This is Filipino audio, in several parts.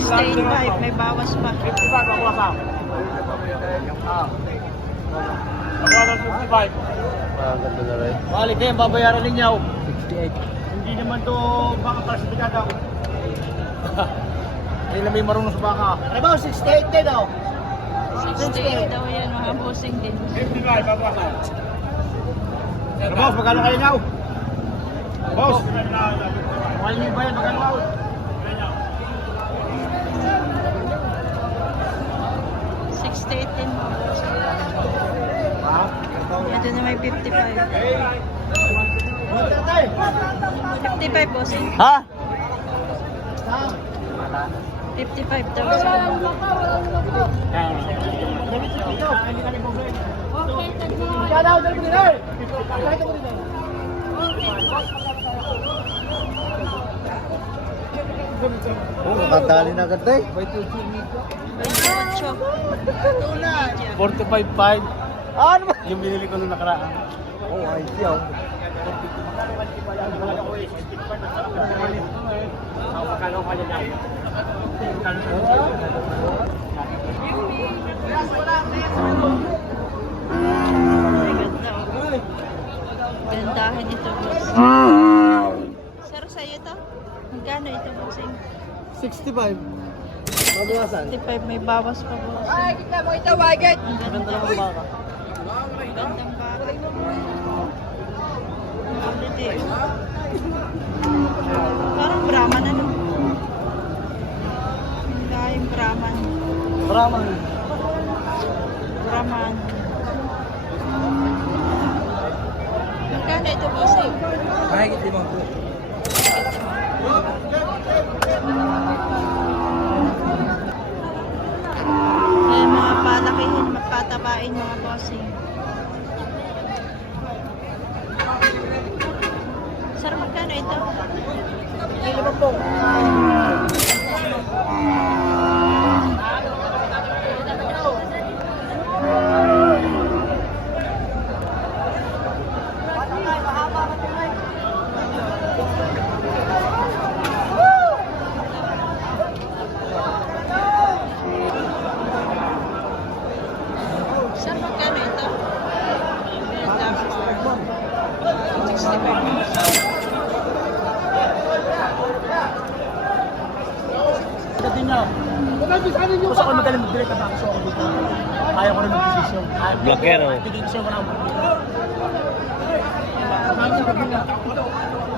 685, may bawas pa. 55 ang wasa. Magkano 55? Ganda na rin. Balik kayo, babayaran ninyo. 68. Hindi naman to baka klasifikado. Hindi na may marunong sa baka. Ano ba, 68 din daw? 68 daw yan, mga bossing din. 55, babawasan. Boss, magkano kayo nyaw? Boss! Mahal niyo ba yan? Magkano nyaw? 68 din mga bossing. Ha? Ito na may 55. 55 bossing. Ha? 55,000. Oh, makadali na agad eh. 28. 425. Ano ba? Yung binili ko nung nakaraan. Oh, ayos yun. Ay, ganda oh. Gandahan ito boss. Sir, sa'yo ito? Magkano ito bossing? 65. Mabawasan. 55, may bawas pa boss. Ay, kita mo ito, Waget. Ang Ganda ganda. lang ang baka. Gandang baka. Quality. Parang Brahman ano? Yung Brahman. Brahman. Brahman. Magkano ito bossing? Mahigit 5 po. Ayan, mga palakihin, magpatabain mga bossing. Sir, magkano ito? Hindi naman po. Sir, magkano ito? 65. Dating nyo. Gusto ko magaling mag-direct at ako ako dito. Ayaw ko rin mag-desisyon. Blockero. Desisyon ko na ako.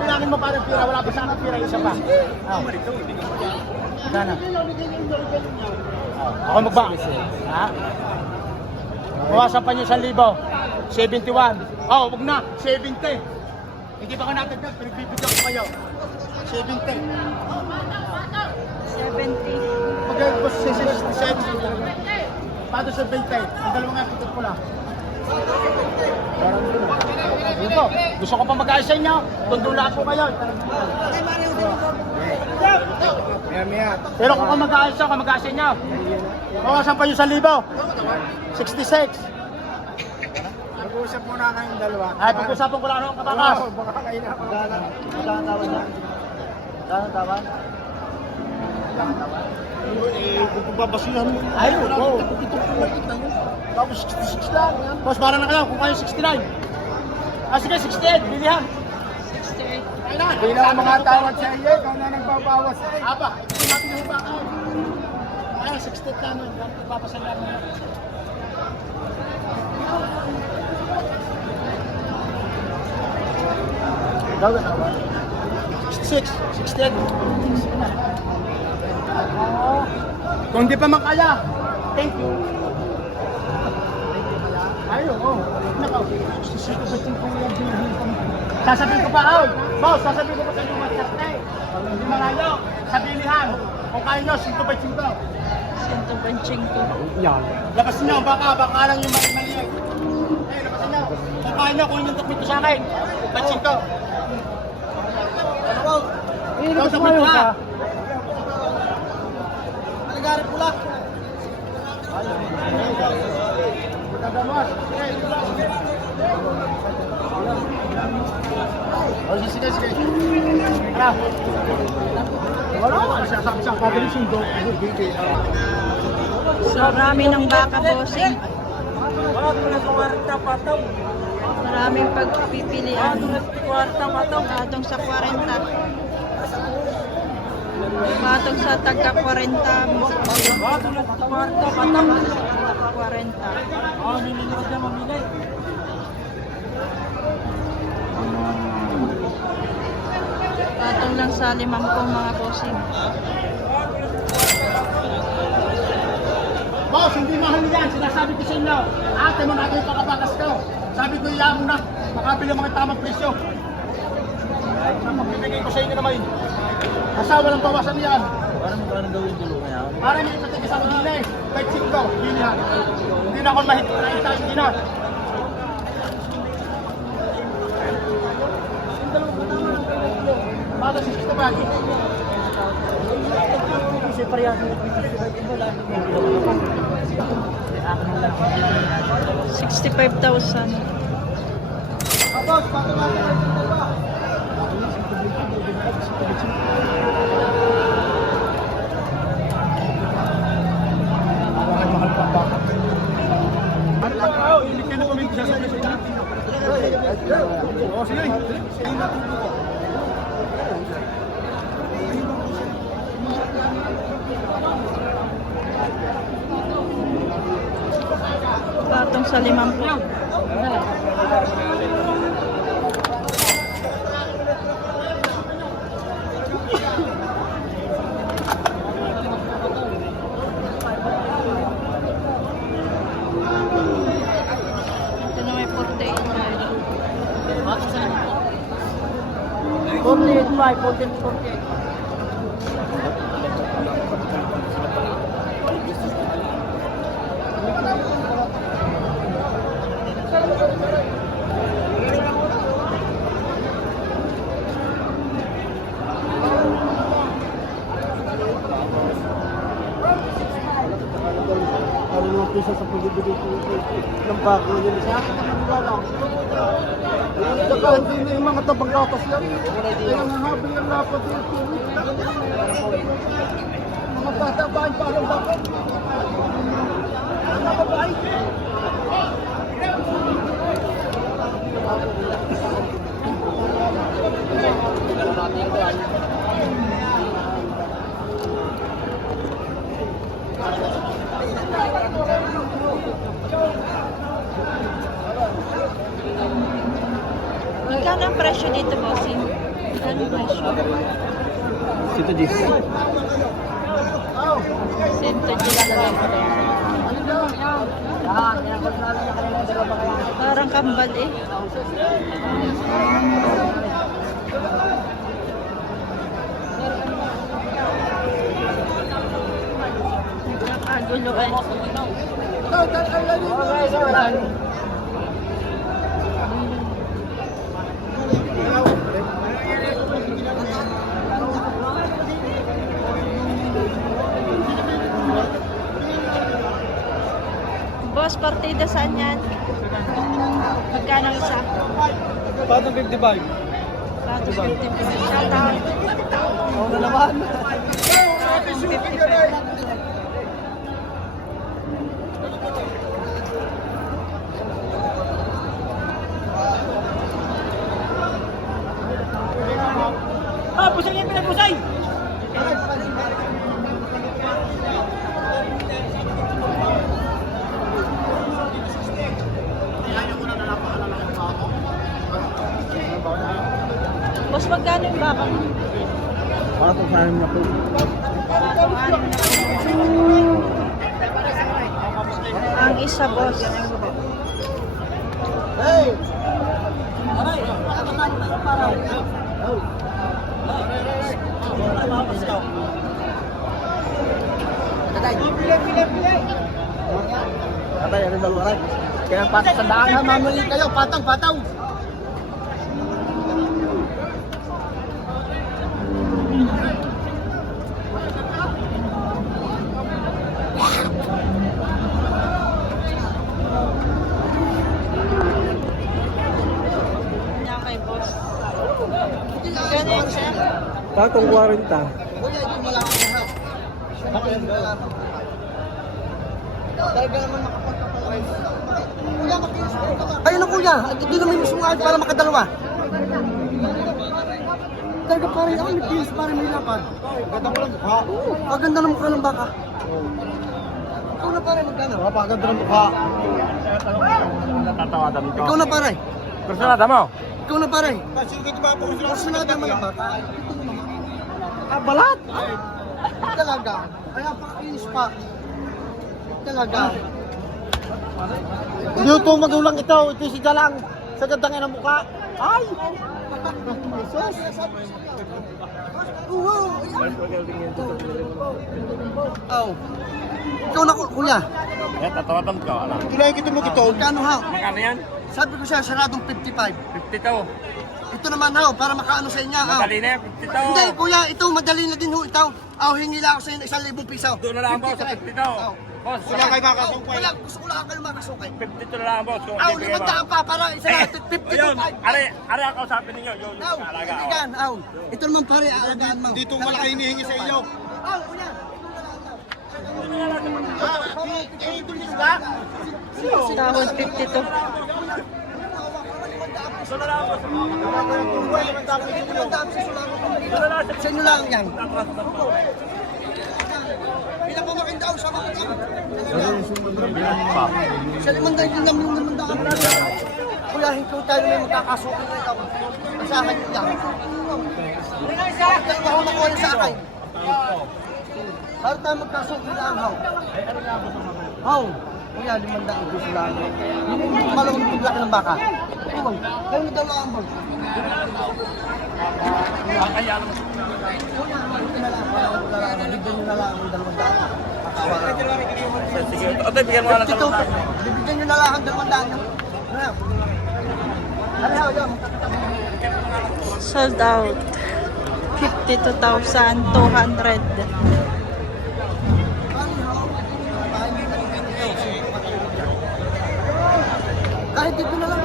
Bilangin mo parang pira, wala pa sa akin pira, isa pa. Sana. Ako magba. Ha? Bawasan pa niyo 1,000. 71. Oh, wag na. 70. Hindi ba ka natagdag? Pinagbibigyan ko kayo. 70. 70. Magkano po 67? Paano sa 20? Ang dalawang nga tutok ko lang. Dito, gusto ko pa mag-ayos sa inyo. Tundo lahat po kayo. Pero kung mag-ayos ako, mag-ayos sa inyo. Bawasan pa yung 1,000. 66. Mag-uusap muna kayong dalawa. Ay, pag-usapan ko lang ano ang kabakas. Baka kayo na. Magkano tawad niya? Magkano tawad? Kung babasihan mo. Ay, oo. Tapos 66 lang. Tapos para na kayo, kung kayo 69. Ah, sige, 68. Bilihan. 68. Hindi na mga tawad sa iyo. Ikaw na nagbabawas. Aba, hindi natin yung baka. Ay, 68 na nun. Papasalan mo. Gawin na ba? 66. 68. Kung di pa makaya, thank you. Ayun, oh. Nakaw. Sasabihin ko pa, oh. Boss, sasabihin ko pa sa inyo WhatsApp na eh. Hindi malayo. Sa bilihan. Kung kaya nyo, 125. 125. Yan. Labas nyo, baka lang yung mali-mali. Eh, labasin nyo. Kung kaya nyo, kung yung takbit ko sa akin. 25. Ikaw sa kwento ha. Nagarit pula. Oh, sige. Ano? Wala ka. Sasabi sa kagaling sundo. Sa rami ng baka, bossing. Maraming pagpipilian. Patong sa 40. Patong sa taga 40. 40. Patong lang sa 50 mga bossing. Boss, hindi mahal yan. Sinasabi ko sa inyo. Ate mo natin yung pakabakas ko. Sabi ko iyan mo na. Makabili ang mga tamang presyo. Magbibigay ko sa inyo naman. Asawa lang bawasan yan. Parang gawin dulo kaya. Para may ipatigil sa mga eh. Kahit 5. Yun yan. Hindi na ako mahigit na isa. Hindi na. Para sa sista ba? 65,000. Boss, patulungan ba? Patong sa 50. Ito na may 48. 48. Ano mga piso sa pagbibigay ko ng bako yun. Sa akin naman nila lang. Saka hindi na yung mga tabang gatas yan. Kaya nangahabi yung lapat yung tuwid. Mga bata ba yung parang bakit? Mga babae. Magkano ang presyo dito, bossing? Magkano ang presyo? Sito Gis. Sento Gis lang. Parang kambal eh. Nakagulo eh. Boss, partida saan yan? Magkano isa? Paano 55? Pato 55. Shout out. Oo na naman. 55. Ah, pusay yung pinagpusay! Boss, magkano yung baka mo? Para pag sa amin na po. Patong 6 na po. Ang isa, boss. Hey! Katay, ano dalawa rin? Kaya patang sa daan ha, mamuli kayo, patang, patang! Yan kay boss. Magkano yun, sir? Patang 40. Talaga naman makapagpapalay. Kuya, makinis po ka. Ayun na kuya, at hindi naman yung sungay para makadalawa. Talaga pare, ako may pinis pare may lapad. Ganda mo lang mukha. Oo, ganda ng mukha ng baka. Ikaw na pare, magkano? Ganda ng mukha. Natatawadan ko. Ikaw na pare. Personada mo? Ikaw na pare. Personada mo lang baka. Balat! Talaga. Ay, napakakinis pa. Talaga. Hindi ito magulang ito. Ito si Dalang. Sa ganda nga ng mukha. Ay! Jesus! Oh. Ikaw na kuya. Eh, tatawadan ko. Ano? Tulay kita mo ito. Magkano ha? Magkano yan? Sabi ko siya, saradong 55. 52. Ito naman ha, para makaano sa inyo ha. Madali na yan, 52. Hindi kuya, ito madali na din ho ito. Hingi lang ako sa inyo 1,000 piso. Doon na lang boss, 52. Boss, Wala kayo makasukay. Wala, gusto ko lang kayo makasukay. 52 na lang boss. Kung Aw, bibigyan mo. 500 pa para isa natin, 52 Ayun, pa. are ako usapin ninyo. Yung Aw, kaalaga. kaibigan, aw. Ito naman pare, aalagaan mo. Dito malaki hinihingi sa iyo. Aw, kuya. Dahon 52. Doon na lang boss. Sa inyo lang yan. Bilang pamakin daw sa mga sa 500 din namin yung 500. Kuya, hindi tayo may magkakasukin na ito. Masahan nyo lang. Dalawa ko nakuha sa akin. Para tayo magkasukin lang, haw. Haw. Kuya, 500 piso lang. Yung malawang tuglak ng baka. Iwan, kayo na dalawa ang bag. Kaya naman. Bigyan nyo na lang ang 200. Sige, ito bigyan mo na lang sa Bibigyan nyo na lang ang 200. Ano? Sold out. 52,200. Kahit dito na lang.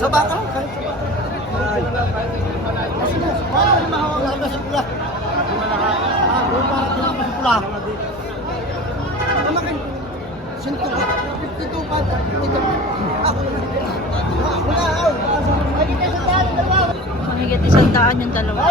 Sa baka lang. Kahit paano mahawag ka sa pula? Kung parang tinapos sa pula. Kamakin. 52 pa. Mahigit 100 yung dalawa.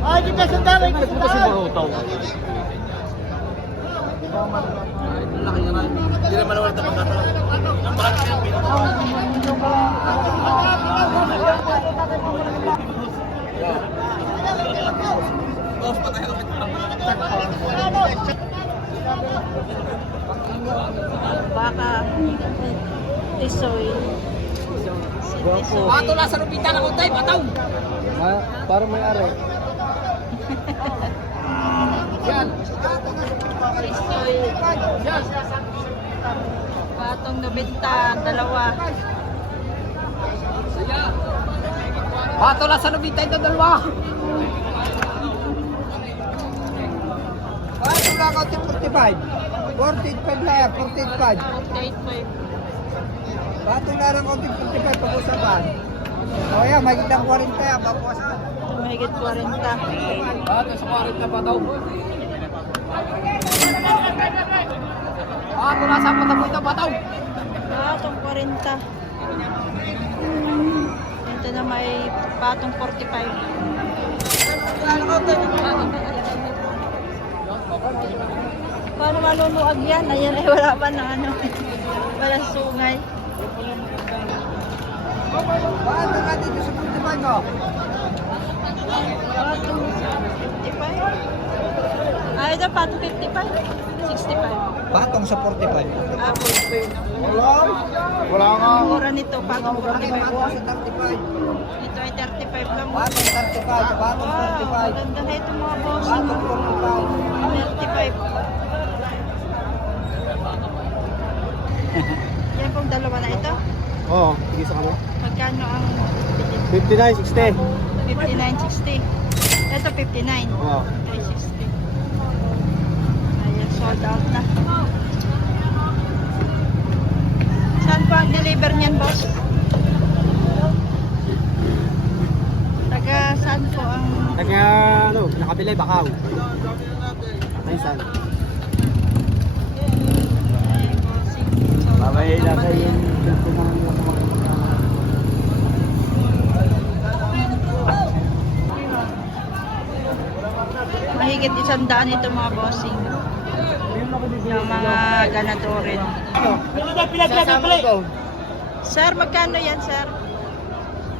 Ay, kita sandali. Kita sandali. Hindi naman nawala ito magkataon. Baka. Tisoy. Pato lang sa rupita na kuntay, pataw. Para may are. Tisoy. Batong nabinta. Dalawa. Pato lang sa rupita ito dalawa. Ay, magkakaunti 45. 45 na yan, 45. 48.5. Pato na lang kaunti 45 pag-usapan. O yan, magiging 40 kaya, babawasan. Mahigit 40. Pato sa 40 pa daw. Pato na sa patamo ito, pataw. Patong 40. Ito na may patong 45. Paano maluluag yan? Ayan ay wala pa na ano. Wala sungay. Pato ka dito sa 45 ko. Patong 55. Ah, ito patong 55. 65. Patong sa 45. Ah, Wala nga. ang mura nito, patong 45. Patong sa 35. Ito ay 35 lang. Patong 35. Patong Wow, 45. maganda na ito mga boss. Patong 45. 35. Yan pong dalawa na ito. Oo, sige sa kanya. Magkano ang 59.60. 59.60? Ito 59. Oo. 360. Ayan, sold out na. Saan po ang deliver niyan, boss? Taga saan po ang... Taga, ano, nakabili, bakaw. Ay, saan? Ayan, bossing. Sold out Mamaya naman nasa yan. yun. Mahigit 100 ito mga bossing. Yung mga ganatorin. Sasama ko. Sir, magkano yan, sir?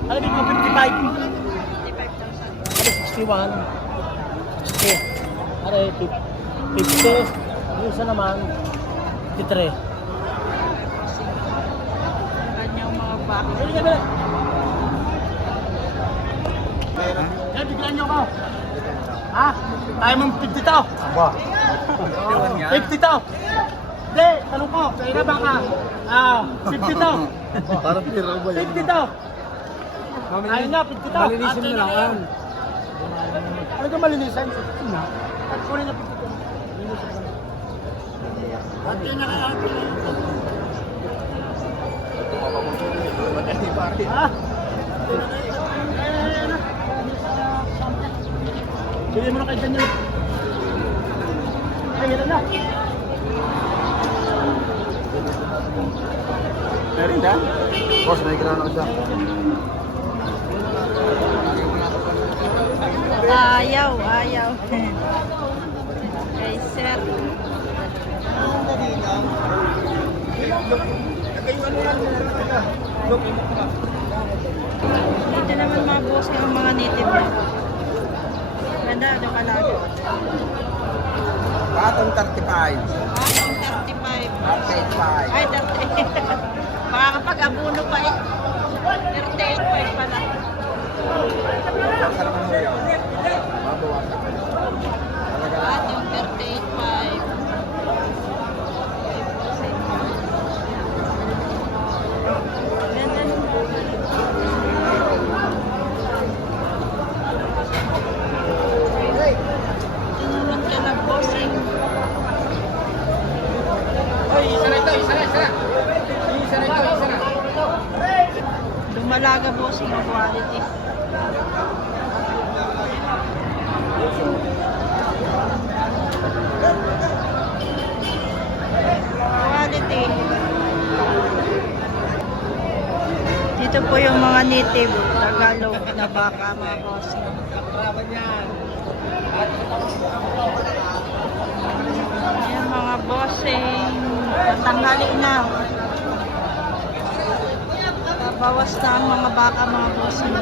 Alam mo, 55. 55,000. 61. Okay. Are, 50. Yung isa naman, 53. Kanyang mga baka. Yan, bigyan nyo ako. Ha? Tayo mong 50 to. Ba? 50 to. Hindi, tanong ko, kaya ba ka? 50 to. Parang pira ba 50 to. Ayun na, 50 to. Malinisin mo lang. Ano ka malinisan? At kunin na 50 to. Ha? Bili mo na kay Daniel. Ay, yan na. Meron na? Boss, may grano ka dyan. Ayaw, ayaw. Okay, sir. Dito naman mga boss yung mga native na. Ganda, ano kalago? Batong 35. Ang 35. 35. Ay, 30. Makakapag-abuno pa eh. 38.5 pala. Basta naman ho yun. Mabawasan ka. Talaga. Atong 38.5. Ganda nun. Ito naman ka na bossing. Dumalaga bossing ang quality. Quality. Dito po yung mga native Tagalog na baka mga bossing. Ayan mga bossing. Tanghali na. Bawas na ang mga baka mga bossing.